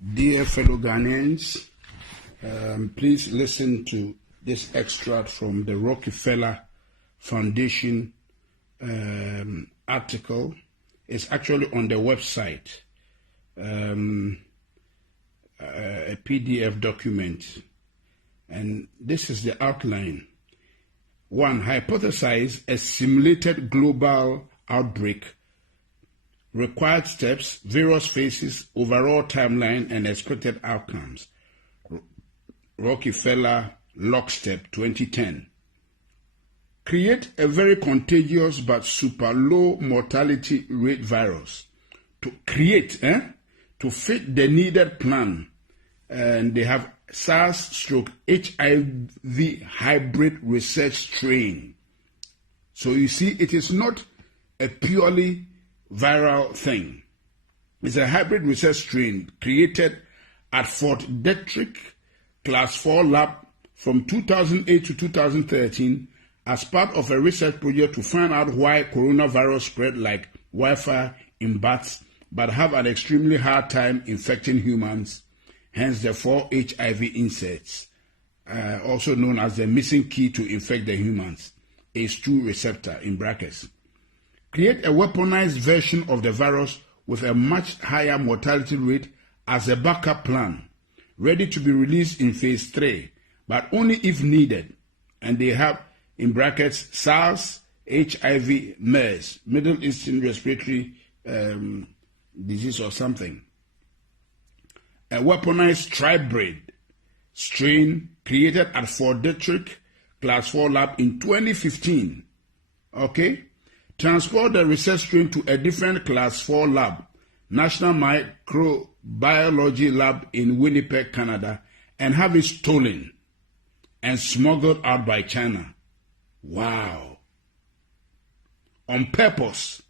Dear fellow Ghanaians, please listen to this extract from the Rockefeller Foundation article. It's actually on the website, a PDF document. And this is the outline. 1. Hypothesize a simulated global outbreak. Required steps, various phases, overall timeline, and expected outcomes. Rockefeller Lockstep 2010. Create a very contagious but super low mortality rate virus. To fit the needed plan. And they have SARS/HIV hybrid research strain. So you see, it is not a purely viral thing. It's a hybrid research strain created at Fort Detrick Class 4 lab from 2008 to 2013 as part of a research project to find out why coronavirus spread like wildfire in bats but have an extremely hard time infecting humans, hence the 4 HIV inserts, also known as the missing key to infect the humans, ACE2 receptor in brackets. Create a weaponized version of the virus with a much higher mortality rate as a backup plan, ready to be released in phase 3, but only if needed. And they have, in brackets, SARS, HIV, MERS, Middle Eastern Respiratory Disease or something. A weaponized tribrid strain created at Fort Detrick Class 4 lab in 2015. Okay? Transport the research strain to a different Class 4 lab, National Microbiology Lab in Winnipeg, Canada, and have it stolen and smuggled out by China. Wow. On purpose,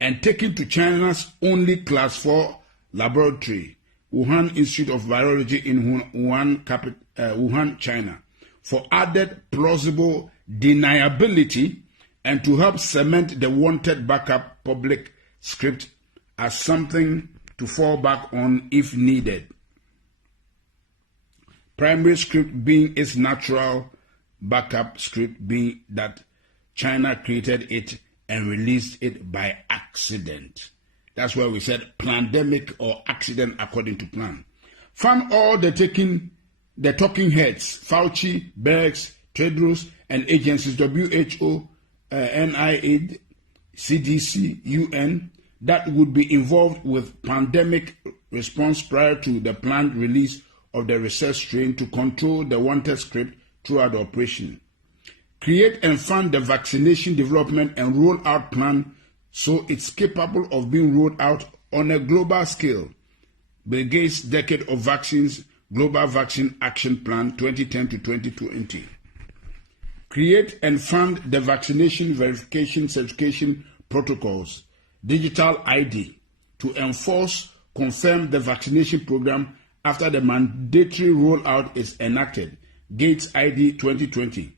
and taken to China's only Class 4 laboratory, Wuhan Institute of Virology in Wuhan, China, for added plausible deniability and to help cement the wanted backup public script as something to fall back on if needed. Primary script being its natural backup script being that China created it and released it by accident. That's why we said pandemic or accident according to plan. Found all the talking heads, Fauci, Bergs, Tedros, and agencies, WHO, NIH, CDC, UN, that would be involved with pandemic response prior to the planned release of the research strain to control the wanted script throughout the operation. Create and fund the vaccination development and rollout plan so it's capable of being rolled out on a global scale. Bill Gates' Decade of Vaccines, Global Vaccine Action Plan 2010 to 2020. Create and fund the vaccination verification certification protocols, digital ID, to enforce, confirm the vaccination program after the mandatory rollout is enacted, Gates ID 2020.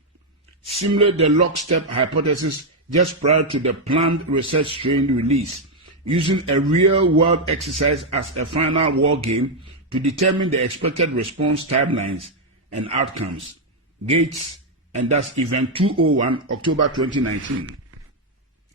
Simulate the lockstep hypothesis just prior to the planned research strain release, using a real-world exercise as a final war game to determine the expected response timelines and outcomes. Gates, and that's Event 201, October 2019.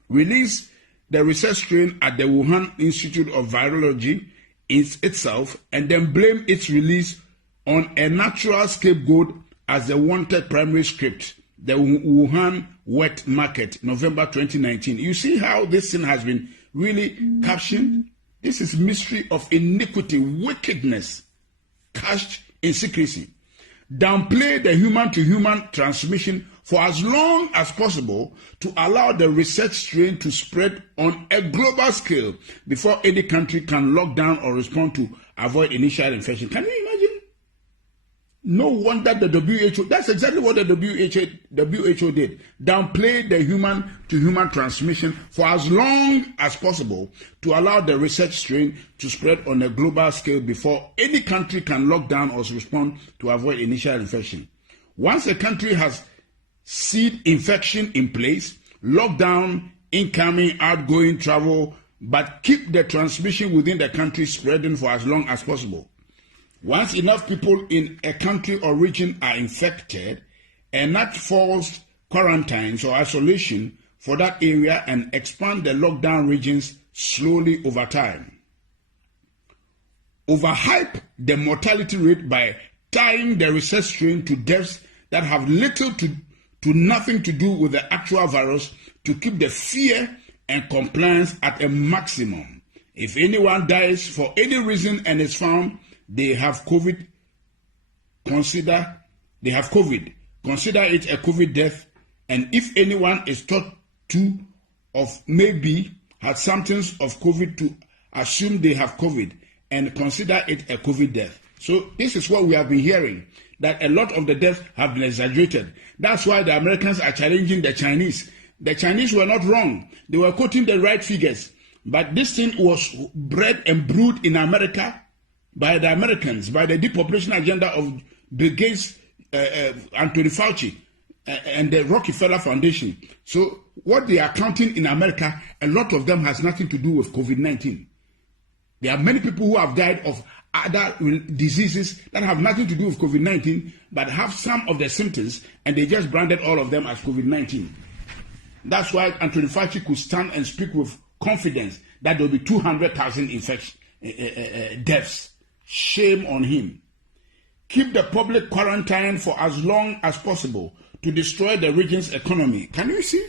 Release the research strain at the Wuhan Institute of Virology itself, and then blame its release on a natural scapegoat as the wanted primary script, the Wuhan wet market, November 2019. You see how this thing has been really captioned? This is mystery of iniquity, wickedness, cached in secrecy. Downplay the human-to-human transmission for as long as possible to allow the research strain to spread on a global scale before any country can lock down or respond to avoid initial infection. Can you imagine? No wonder the WHO, that's exactly what the WHO did. Downplay the human-to-human transmission for as long as possible to allow the research strain to spread on a global scale before any country can lock down or respond to avoid initial infection. Once a country has seed infection in place, lock down incoming, outgoing travel, but keep the transmission within the country spreading for as long as possible. Once enough people in a country or region are infected, enact forced quarantines or isolation for that area and expand the lockdown regions slowly over time. Overhype the mortality rate by tying the research strain to deaths that have little to nothing to do with the actual virus to keep the fear and compliance at a maximum. If anyone dies for any reason and is found they have COVID, consider it a COVID death, and if anyone is thought to of maybe had symptoms of COVID, to assume they have COVID and consider it a COVID death. So this is what we have been hearing, that a lot of the deaths have been exaggerated. That's why the Americans are challenging the Chinese. The Chinese were not wrong. They were quoting the right figures. But this thing was bred and brewed in America by the Americans, by the depopulation agenda of Bill Gates, Anthony Fauci, and the Rockefeller Foundation. So what they are counting in America, a lot of them has nothing to do with COVID-19. There are many people who have died of other diseases that have nothing to do with COVID-19, but have some of the symptoms, and they just branded all of them as COVID-19. That's why Anthony Fauci could stand and speak with confidence that there will be 200,000 deaths. Shame on him. Keep the public quarantine for as long as possible to destroy the region's economy. Can you see?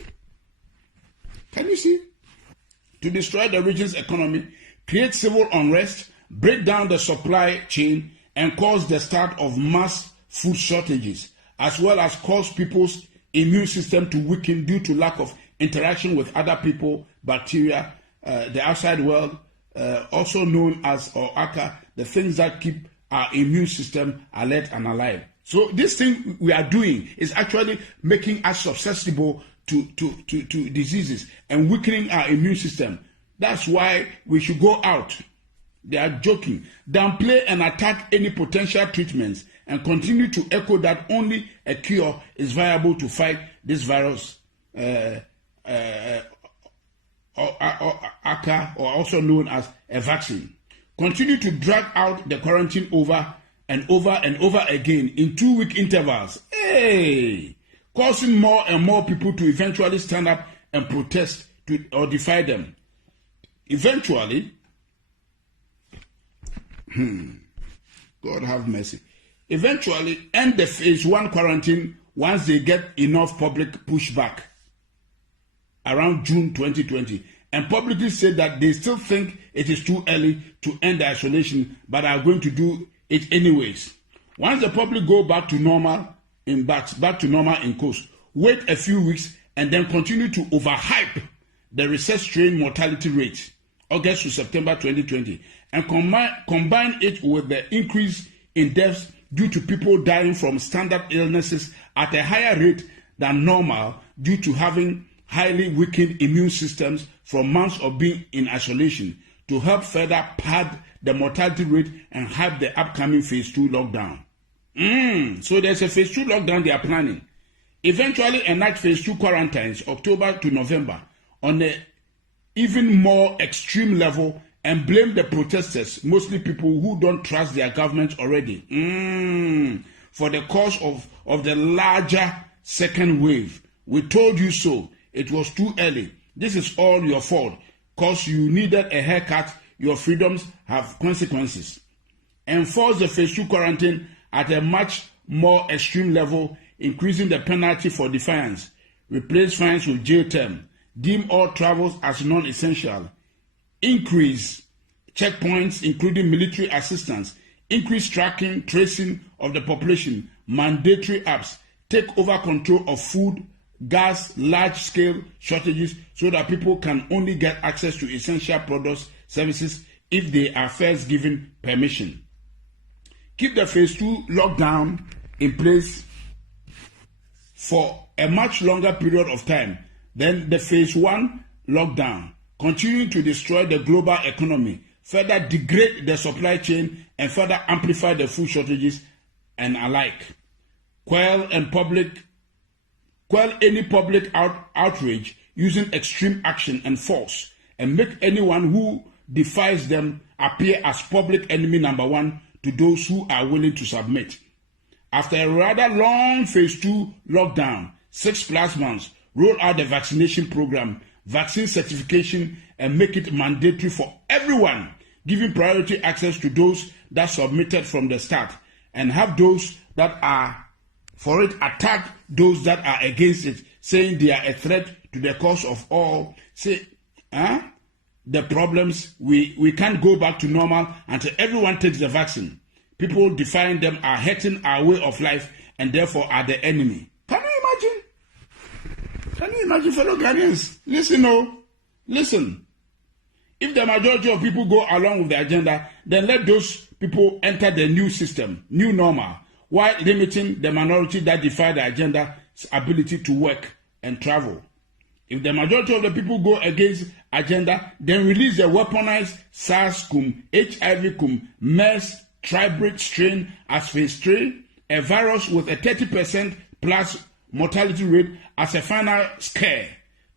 To destroy the region's economy, create civil unrest, break down the supply chain, and cause the start of mass food shortages, as well as cause people's immune system to weaken due to lack of interaction with other people, bacteria, the outside world, also known as or aka, the things that keep our immune system alert and alive. So this thing we are doing is actually making us susceptible to diseases and weakening our immune system. That's why we should go out. They are joking. Downplay and attack any potential treatments and continue to echo that only a cure is viable to fight this virus, ACA, or also known as a vaccine. Continue to drag out the quarantine over and over again in 2-week intervals. Causing more and more people to eventually stand up and protest or defy them. Eventually, God have mercy. Eventually, end the phase 1 quarantine once they get enough public pushback around June 2020, and publicly say that they still think it is too early to end the isolation, but are going to do it anyways. Once the public go back to normal in coast, wait a few weeks and then continue to overhype the research strain mortality rate, August to September 2020, and combine it with the increase in deaths due to people dying from standard illnesses at a higher rate than normal due to having highly weakened immune systems from months of being in isolation, to help further pad the mortality rate and hype the upcoming phase 2 lockdown. So there's a phase 2 lockdown they are planning. Eventually enact phase 2 quarantines October to November on an even more extreme level and blame the protesters, mostly people who don't trust their government already, for the cause of the larger second wave. We told you so. It was too early. This is all your fault. Because you needed a haircut, your freedoms have consequences. Enforce the phase 2 quarantine at a much more extreme level, increasing the penalty for defiance. Replace fines with jail term. Deem all travels as non-essential. Increase checkpoints, including military assistance. Increase tracking, tracing of the population. Mandatory apps. Take over control of food, gas, large-scale shortages so that people can only get access to essential products, services, if they are first given permission. Keep the phase 2 lockdown in place for a much longer period of time than the phase 1 lockdown, continuing to destroy the global economy, further degrade the supply chain, and further amplify the food shortages and alike. Quell any public outrage using extreme action and force, and make anyone who defies them appear as public enemy number 1 to those who are willing to submit. After a rather long phase 2 lockdown, 6+ months, roll out the vaccination program, vaccine certification, and make it mandatory for everyone, giving priority access to those that submitted from the start, and have those that are for it attack those that are against it, saying they are a threat to the cause of all. Say, the problems, we can't go back to normal until everyone takes the vaccine. People defying them are hurting our way of life and therefore are the enemy. Can you imagine? Can you imagine, fellow Ghanaians? Listen. If the majority of people go along with the agenda, then let those people enter the new system, new normal, while limiting the minority that defy the agenda's ability to work and travel. If the majority of the people go against agenda, then release the weaponized SARS-CoV, HIV-CoV, MERS, tribrid strain as phase 3, a virus with a 30% plus mortality rate as a final scare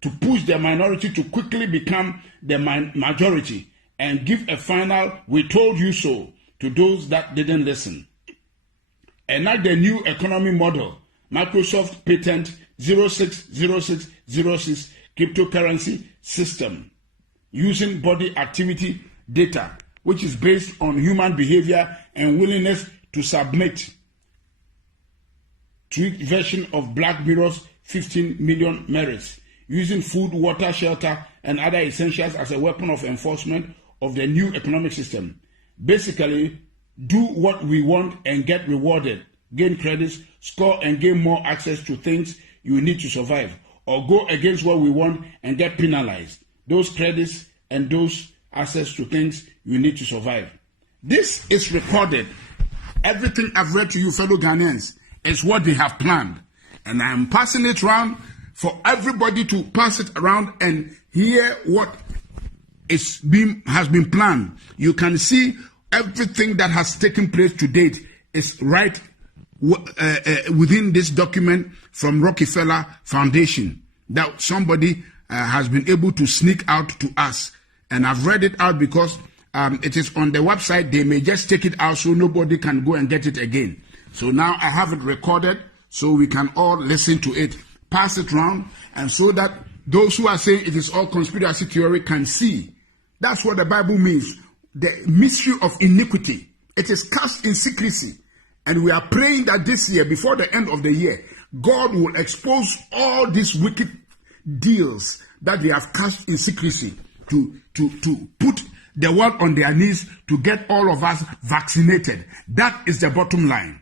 to push the minority to quickly become the majority and give a final "we told you so" to those that didn't listen. Enact the new economy model, Microsoft patent 060606 cryptocurrency system, using body activity data, which is based on human behavior and willingness to submit. Tweaked version of Black Mirror's 15 million merits, using food, water, shelter, and other essentials as a weapon of enforcement of the new economic system. Basically, do what we want and get rewarded, gain credits, score and gain more access to things you need to survive, or go against what we want and get penalized, those credits and those access to things you need to survive. This is recorded. Everything I've read to you, fellow Ghanaians, is what they have planned. And I am passing it around for everybody to pass it around and hear what has been planned. You can see everything that has taken place to date is right within this document from Rockefeller Foundation that somebody has been able to sneak out to us. And I've read it out because it is on the website. They may just take it out so nobody can go and get it again. So now I have it recorded so we can all listen to it, pass it around, and so that those who are saying it is all conspiracy theory can see. That's what the Bible means. The mystery of iniquity. It is cast in secrecy. And we are praying that this year, before the end of the year, God will expose all these wicked deals that they have cast in secrecy to put the world on their knees to get all of us vaccinated. That is the bottom line.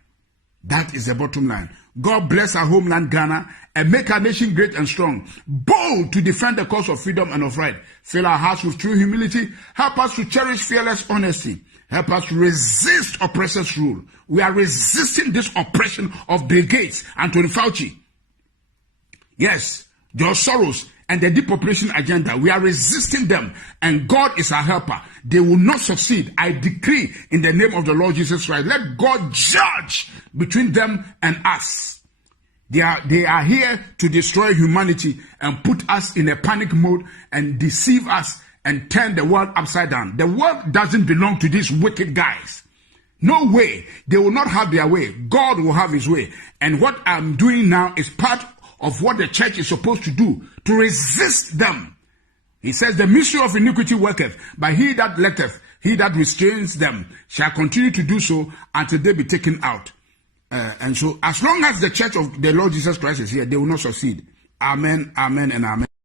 That is the bottom line. God bless our homeland Ghana and make our nation great and strong, bold to defend the cause of freedom and of right. Fill our hearts with true humility. Help us to cherish fearless honesty. Help us to resist oppressors' rule. We are resisting this oppression of Bill Gates, Anthony Fauci. Yes, George Soros and the depopulation agenda. We are resisting them, and God is our helper. They will not succeed. I decree in the name of the Lord Jesus Christ, let God judge between them and us. They are here to destroy humanity and put us in a panic mode and deceive us and turn the world upside down. The world doesn't belong to these wicked guys. No way. They will not have their way. God will have his way. And what I'm doing now is part of what the church is supposed to do, to resist them. He says, the mystery of iniquity worketh, but he that letteth, he that restrains them, shall continue to do so until they be taken out. And so, as long as the church of the Lord Jesus Christ is here, they will not succeed. Amen, amen, and amen.